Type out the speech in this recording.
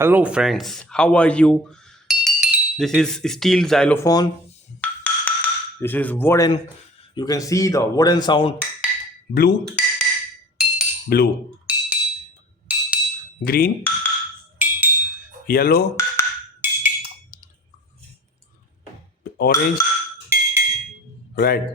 Hello friends, how are you? This is steel xylophone. This is wooden. You can see the wooden sound. Blue, blue, green, yellow, orange, red.